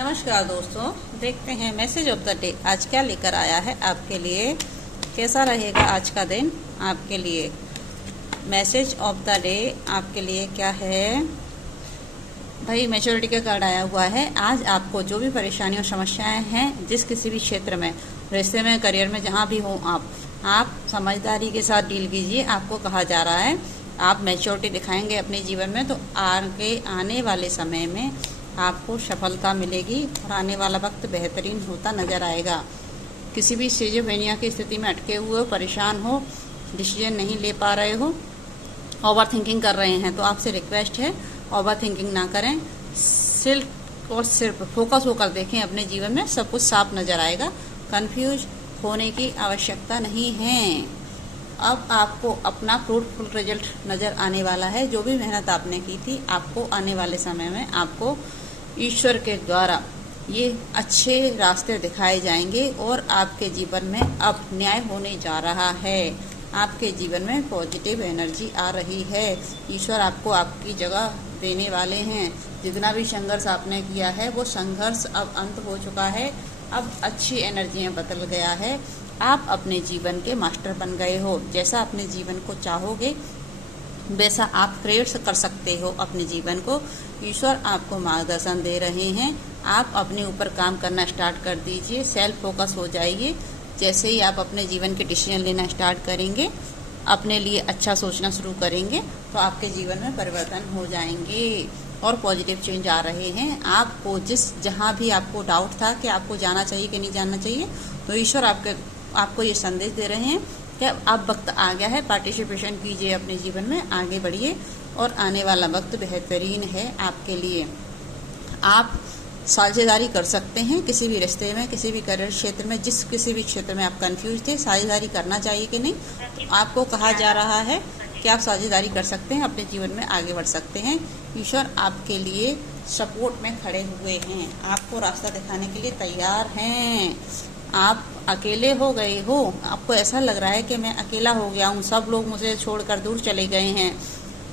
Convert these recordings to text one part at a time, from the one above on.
नमस्कार दोस्तों, देखते हैं मैसेज ऑफ द डे आज क्या लेकर आया है आपके लिए। कैसा रहेगा आज का दिन आपके लिए। मैसेज ऑफ द डे आपके लिए क्या है भाई। मैच्योरिटी का कार्ड आया हुआ है। आज आपको जो भी और समस्याएं हैं, जिस किसी भी क्षेत्र में, रिश्ते में, करियर में, जहां भी हो आप समझदारी के साथ डील कीजिए। आपको कहा जा रहा है आप मैच्योरिटी दिखाएंगे अपने जीवन में तो आगे आने वाले समय में आपको सफलता मिलेगी और आने वाला वक्त बेहतरीन होता नजर आएगा। किसी भी सिजोफ्रेनिया की स्थिति में अटके हुए हो, परेशान हो, डिसीजन नहीं ले पा रहे हो, ओवर थिंकिंग कर रहे हैं, तो आपसे रिक्वेस्ट है ओवर थिंकिंग ना करें। सिर्फ और सिर्फ फोकस होकर देखें अपने जीवन में, सब कुछ साफ नजर आएगा। कंफ्यूज होने की आवश्यकता नहीं है। अब आपको अपना फ्रूटफुल रिजल्ट नजर आने वाला है। जो भी मेहनत आपने की थी, आपको आने वाले समय में आपको ईश्वर के द्वारा ये अच्छे रास्ते दिखाए जाएंगे और आपके जीवन में अब न्याय होने जा रहा है। आपके जीवन में पॉजिटिव एनर्जी आ रही है। ईश्वर आपको आपकी जगह देने वाले हैं। जितना भी संघर्ष आपने किया है वो संघर्ष अब अंत हो चुका है। अब अच्छी एनर्जियां बदल गया है। आप अपने जीवन के मास्टर बन गए हो। जैसा अपने जीवन को चाहोगे वैसा आप क्रिएट कर सकते हो अपने जीवन को। ईश्वर आपको मार्गदर्शन दे रहे हैं। आप अपने ऊपर काम करना स्टार्ट कर दीजिए। सेल्फ फोकस हो जाइए। जैसे ही आप अपने जीवन के डिसीजन लेना स्टार्ट करेंगे, अपने लिए अच्छा सोचना शुरू करेंगे, तो आपके जीवन में परिवर्तन हो जाएंगे और पॉजिटिव चेंज आ रहे हैं। आपको जहाँ भी आपको डाउट था कि आपको जाना चाहिए कि नहीं जाना चाहिए, तो ईश्वर आपको ये संदेश दे रहे हैं कि अब वक्त आ गया है। पार्टिसिपेशन कीजिए अपने जीवन में, आगे बढ़िए और आने वाला वक्त बेहतरीन है आपके लिए। आप साझेदारी कर सकते हैं किसी भी रिश्ते में, किसी भी करियर क्षेत्र में, किसी भी क्षेत्र में आप कंफ्यूज थे, साझेदारी करना चाहिए कि नहीं, तो आपको कहा जा रहा है कि आप साझेदारी कर सकते हैं, अपने जीवन में आगे बढ़ सकते हैं। ईश्वर आपके लिए सपोर्ट में खड़े हुए हैं, आपको रास्ता दिखाने के लिए तैयार हैं। आप अकेले हो गए हो, आपको ऐसा लग रहा है कि मैं अकेला हो गया हूँ, सब लोग मुझे छोड़कर दूर चले गए हैं,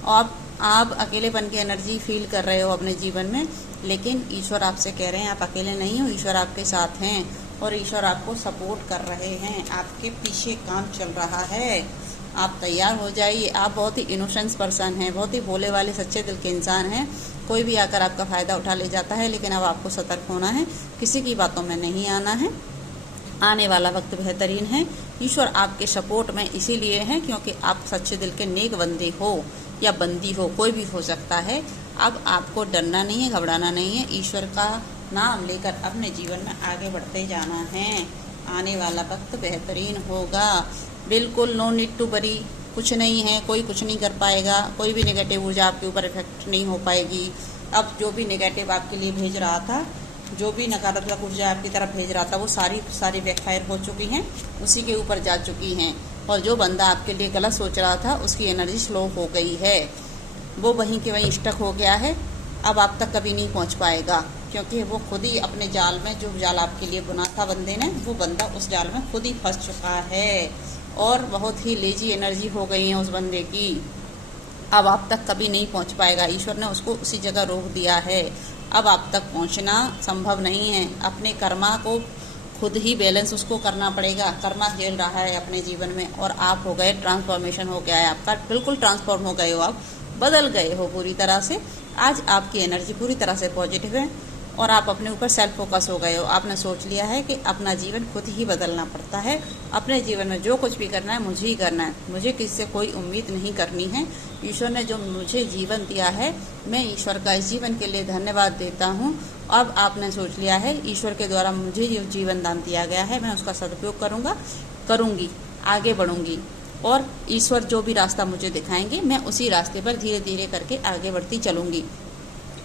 और आप अकेलेपन की एनर्जी फील कर रहे हो अपने जीवन में। लेकिन ईश्वर आपसे कह रहे हैं आप अकेले नहीं हो, ईश्वर आपके साथ हैं और ईश्वर आपको सपोर्ट कर रहे हैं। आपके पीछे काम चल रहा है। आप तैयार हो जाइए। आप बहुत ही इनोसेंस पर्सन हैं, बहुत ही भोले वाले सच्चे दिल के इंसान हैं। कोई भी आकर आपका फ़ायदा उठा ले जाता है, लेकिन अब आपको सतर्क होना है, किसी की बातों में नहीं आना है। आने वाला वक्त बेहतरीन है। ईश्वर आपके सपोर्ट में इसीलिए है क्योंकि आप सच्चे दिल के नेक बंदे हो या बंदी हो, कोई भी हो सकता है। अब आपको डरना नहीं है, घबराना नहीं है। ईश्वर का नाम लेकर अपने जीवन में आगे बढ़ते जाना है। आने वाला वक्त बेहतरीन होगा। बिल्कुल नो नीड टू वरी। कुछ नहीं है, कोई कुछ नहीं कर पाएगा। कोई भी नेगेटिव ऊर्जा आपके ऊपर इफेक्ट नहीं हो पाएगी। अब जो भी नेगेटिव आपके लिए भेज रहा था, जो भी नकारात्मक ऊर्जा आपकी तरफ भेज रहा था, वो सारी बैकफायर हो चुकी हैं, उसी के ऊपर जा चुकी हैं। और जो बंदा आपके लिए गलत सोच रहा था, उसकी एनर्जी स्लो हो गई है, वो वहीं के वहीं स्टक हो गया है। अब आप तक कभी नहीं पहुंच पाएगा क्योंकि वो खुद ही अपने जाल में, जो जाल आपके लिए बुना था बंदे ने, वो बंदा उस जाल में खुद ही फंस चुका है और बहुत ही लेजी एनर्जी हो गई है उस बंदे की। अब आप तक कभी नहीं पहुंच पाएगा। ईश्वर ने उसको उसी जगह रोक दिया है। अब आप तक पहुंचना संभव नहीं है। अपने कर्मा को खुद ही बैलेंस उसको करना पड़ेगा। कर्मा झेल रहा है अपने जीवन में और आप हो गए, ट्रांसफॉर्मेशन हो गया है आपका, बिल्कुल ट्रांसफॉर्म हो गए हो, आप बदल गए हो पूरी तरह से। आज आपकी एनर्जी पूरी तरह से पॉजिटिव है और आप अपने ऊपर सेल्फ फोकस हो गए हो। आपने सोच लिया है कि अपना जीवन खुद ही बदलना पड़ता है। अपने जीवन में जो कुछ भी करना है मुझे ही करना है, मुझे किसी से कोई उम्मीद नहीं करनी है। ईश्वर ने जो मुझे जीवन दिया है, मैं ईश्वर का इस जीवन के लिए धन्यवाद देता हूँ। अब आपने सोच लिया है ईश्वर के द्वारा मुझे जो जीवन दान दिया गया है, मैं उसका सदुपयोग करूँगी, आगे बढ़ूँगी और ईश्वर जो भी रास्ता मुझे दिखाएंगे, मैं उसी रास्ते पर धीरे धीरे करके आगे बढ़ती चलूँगी।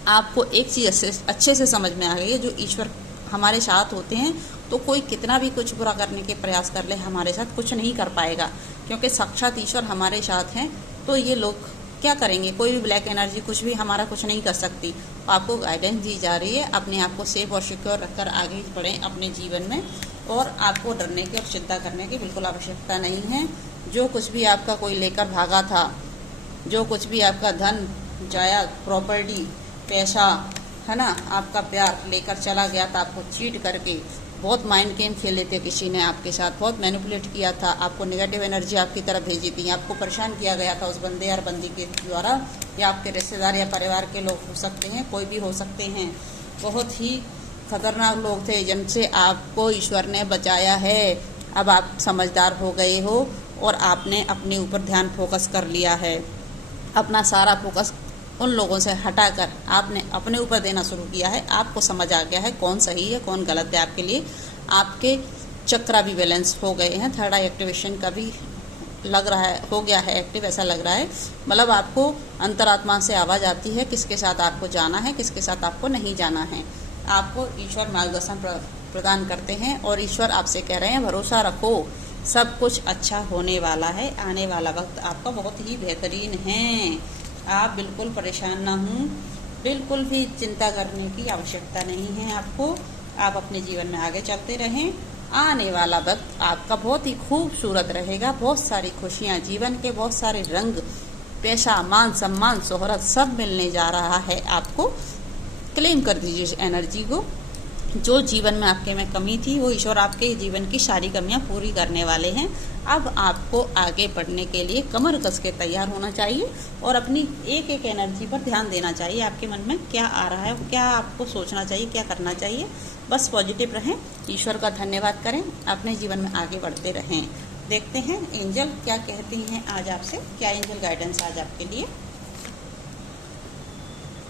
आपको एक चीज़ अच्छे से समझ में आ गई है, जो ईश्वर हमारे साथ होते हैं तो कोई कितना भी कुछ बुरा करने के प्रयास कर ले, हमारे साथ कुछ नहीं कर पाएगा क्योंकि साक्षात ईश्वर हमारे साथ हैं। तो ये लोग क्या करेंगे, कोई भी ब्लैक एनर्जी कुछ भी हमारा कुछ नहीं कर सकती। आपको गाइडेंस दी जा रही है, अपने आप को सेफ और सिक्योर रखकर आगे बढ़ें अपने जीवन में और आपको डरने की और चिंता करने की बिल्कुल आवश्यकता नहीं है। जो कुछ भी आपका कोई लेकर भागा था, जो कुछ भी आपका धन, जायदाद, प्रॉपर्टी, पैसा, है ना, आपका प्यार लेकर चला गया था, आपको चीट करके बहुत माइंड गेम खेले थे किसी ने आपके साथ, बहुत मैनिपुलेट किया था, आपको नेगेटिव एनर्जी आपकी तरफ भेजी थी, आपको परेशान किया गया था उस बंदे या बंदी के द्वारा, या आपके रिश्तेदार या परिवार के लोग हो सकते हैं, कोई भी हो सकते हैं। बहुत ही खतरनाक लोग थे जिनसे आपको ईश्वर ने बचाया है। अब आप समझदार हो गए हो और आपने अपने ऊपर ध्यान फोकस कर लिया है। अपना सारा फोकस उन लोगों से हटाकर आपने अपने ऊपर देना शुरू किया है। आपको समझ आ गया है कौन सही है कौन गलत है आपके लिए। आपके चक्रा भी बैलेंस हो गए हैं, थर्ड आई एक्टिवेशन का भी लग रहा है, हो गया है एक्टिव, ऐसा लग रहा है। मतलब आपको अंतरात्मा से आवाज़ आती है किसके साथ आपको जाना है, किसके साथ आपको नहीं जाना है। आपको ईश्वर मार्गदर्शन प्रदान करते हैं और ईश्वर आपसे कह रहे हैं भरोसा रखो, सब कुछ अच्छा होने वाला है। आने वाला वक्त आपका बहुत ही बेहतरीन है। आप बिल्कुल परेशान ना हों, बिल्कुल भी चिंता करने की आवश्यकता नहीं है आपको। आप अपने जीवन में आगे चलते रहें। आने वाला वक्त आपका बहुत ही खूबसूरत रहेगा। बहुत सारी खुशियाँ, जीवन के बहुत सारे रंग, पैसा, मान सम्मान, शोहरत सब मिलने जा रहा है आपको। क्लेम कर दीजिए इस एनर्जी को। जो जीवन में आपके में कमी थी वो ईश्वर आपके जीवन की सारी कमियां पूरी करने वाले हैं। अब आपको आगे बढ़ने के लिए कमर कस के तैयार होना चाहिए और अपनी एक एक एनर्जी पर ध्यान देना चाहिए। आपके मन में क्या आ रहा है, क्या आपको सोचना चाहिए, क्या करना चाहिए। बस पॉजिटिव रहें, ईश्वर का धन्यवाद करें, अपने जीवन में आगे बढ़ते रहें। देखते हैं एंजल क्या कहती हैं आज आपसे, क्या एंजल गाइडेंस आज आपके लिए।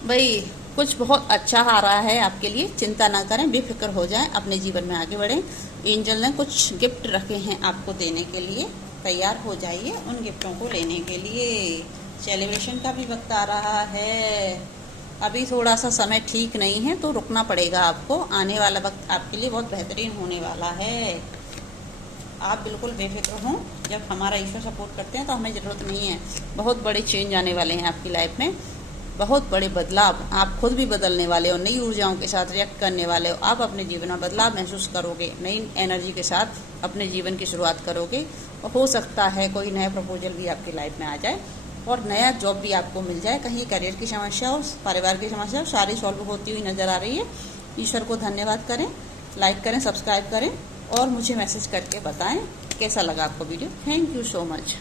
भाई कुछ बहुत अच्छा आ रहा है आपके लिए, चिंता ना करें, बेफिक्र हो जाएं, अपने जीवन में आगे बढ़ें। एंजल ने कुछ गिफ्ट रखे हैं आपको देने के लिए, तैयार हो जाइए उन गिफ्टों को लेने के लिए। सेलिब्रेशन का भी वक्त आ रहा है, अभी थोड़ा सा समय ठीक नहीं है तो रुकना पड़ेगा आपको। आने वाला वक्त आपके लिए बहुत बेहतरीन होने वाला है। आप बिल्कुल बेफिक्र हों, जब हमारा ईश्वर सपोर्ट करते हैं तो हमें ज़रूरत नहीं है। बहुत बड़े चेंज आने वाले हैं आपकी लाइफ में, बहुत बड़े बदलाव, आप खुद भी बदलने वाले हो, नई ऊर्जाओं के साथ रिएक्ट करने वाले हो। आप अपने जीवन में बदलाव महसूस करोगे, नई एनर्जी के साथ अपने जीवन की शुरुआत करोगे। और हो सकता है कोई नया प्रपोजल भी आपकी लाइफ में आ जाए और नया जॉब भी आपको मिल जाए। कहीं करियर की समस्या हो, परिवार की समस्या हो, सारी सॉल्व होती हुई नजर आ रही है। ईश्वर को धन्यवाद करें, लाइक करें, सब्सक्राइब करें और मुझे मैसेज करके बताएं कैसा लगा आपको video. Thank you so much.